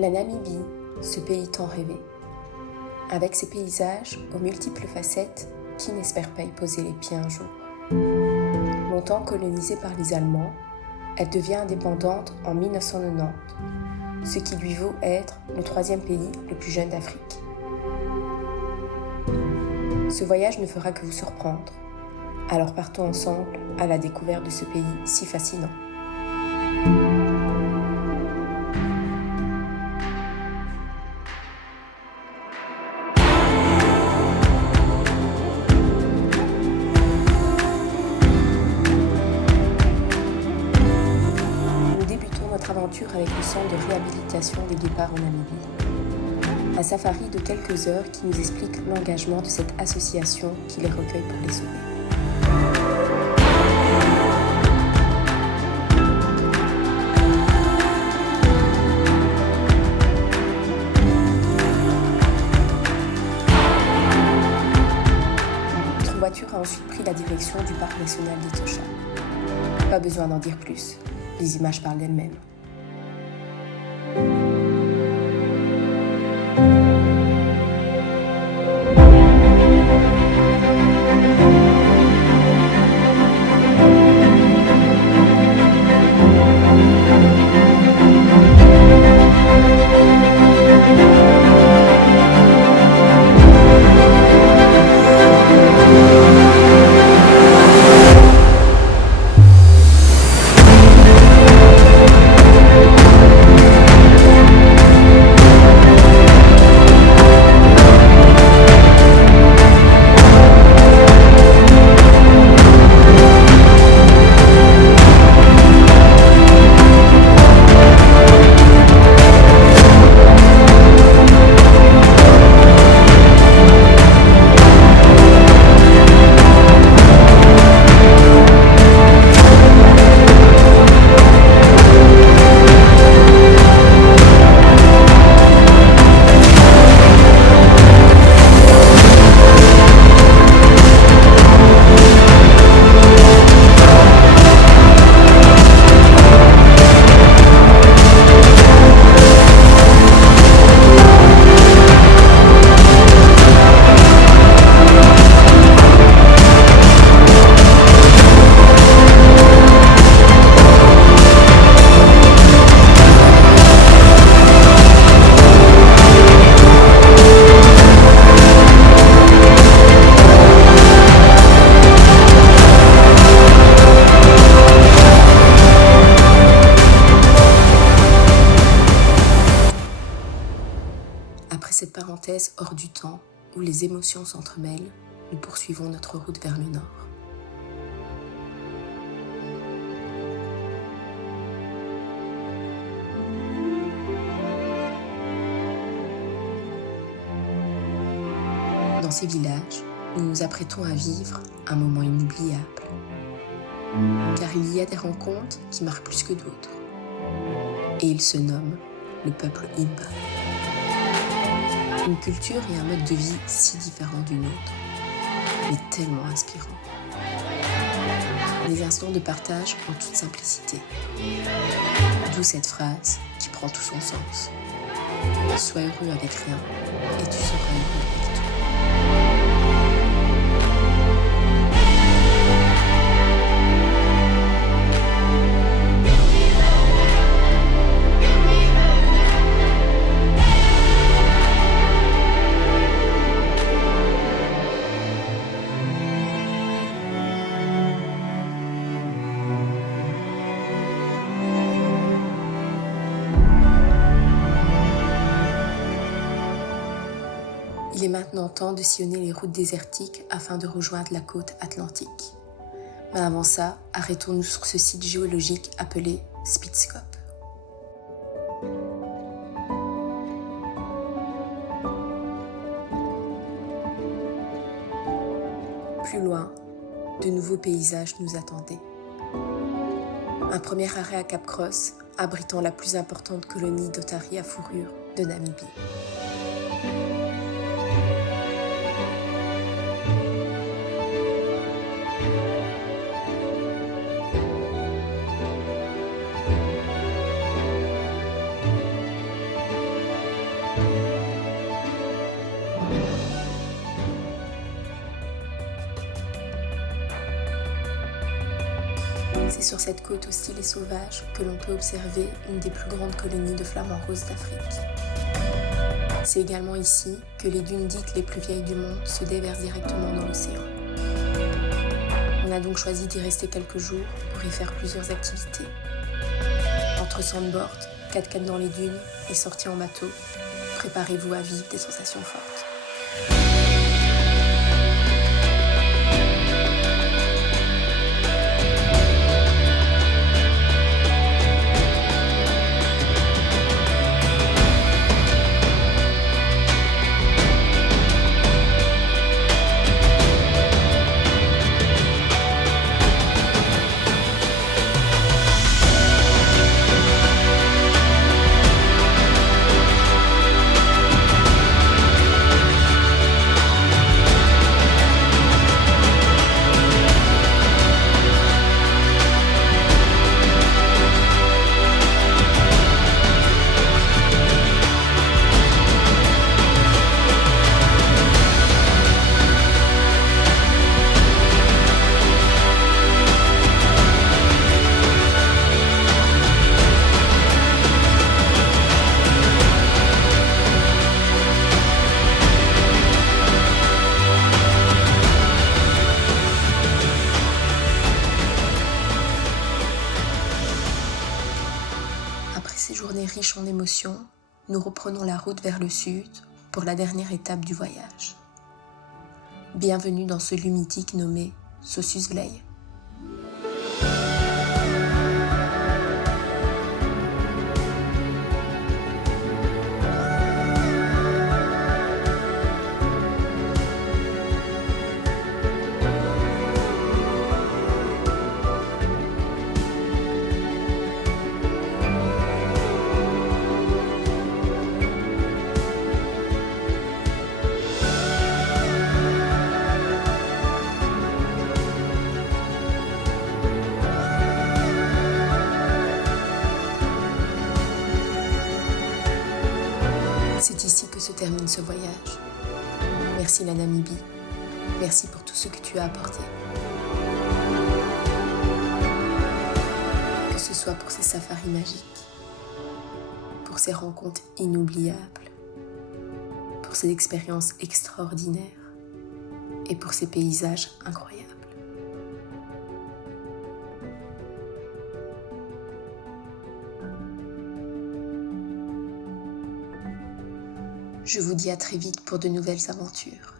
La Namibie, ce pays tant rêvé. Avec ses paysages aux multiples facettes, qui n'espère pas y poser les pieds un jour? Longtemps colonisée par les Allemands, elle devient indépendante en 1990, ce qui lui vaut être le 3e pays le plus jeune d'Afrique. Ce voyage ne fera que vous surprendre. Alors partons ensemble à la découverte de ce pays si fascinant. Nous débutons notre aventure avec le centre de réhabilitation des guépards en Namibie. Un safari de quelques heures qui nous explique l'engagement de cette association qui les recueille pour les sauver. Notre voiture a ensuite pris la direction du parc national d'Etosha. Pas besoin d'en dire plus, les images parlent d'elles-mêmes. Après cette parenthèse hors du temps, où les émotions s'entremêlent, nous poursuivons notre route vers le nord. Dans ces villages, nous nous apprêtons à vivre un moment inoubliable. Car il y a des rencontres qui marquent plus que d'autres. Et il se nomme le peuple Himba. Une culture et un mode de vie si différents d'une autre, mais tellement inspirants. Des instants de partage en toute simplicité. D'où cette phrase qui prend tout son sens. Sois heureux avec rien et tu seras heureux avec tout. Il est maintenant temps de sillonner les routes désertiques afin de rejoindre la côte atlantique. Mais avant ça, arrêtons-nous sur ce site géologique appelé Spitzkop. Plus loin, de nouveaux paysages nous attendaient. Un premier arrêt à Cap Cross, abritant la plus importante colonie d'otaries à fourrure de Namibie. C'est sur cette côte hostile et sauvage que l'on peut observer une des plus grandes colonies de flamants roses d'Afrique. C'est également ici que les dunes dites les plus vieilles du monde se déversent directement dans l'océan. On a donc choisi d'y rester quelques jours pour y faire plusieurs activités. Entre sandboard, 4x4 dans les dunes et sorties en bateau, préparez-vous à vivre des sensations fortes. Après ces journées riches en émotions, nous reprenons la route vers le sud pour la dernière étape du voyage. Bienvenue dans ce lieu mythique nommé Sossusvlei. C'est ici que se termine ce voyage. Merci la Namibie. Merci pour tout ce que tu as apporté. Que ce soit pour ces safaris magiques, pour ces rencontres inoubliables, pour ces expériences extraordinaires et pour ces paysages incroyables. Je vous dis à très vite pour de nouvelles aventures.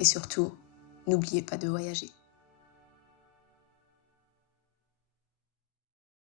Et surtout, n'oubliez pas de voyager.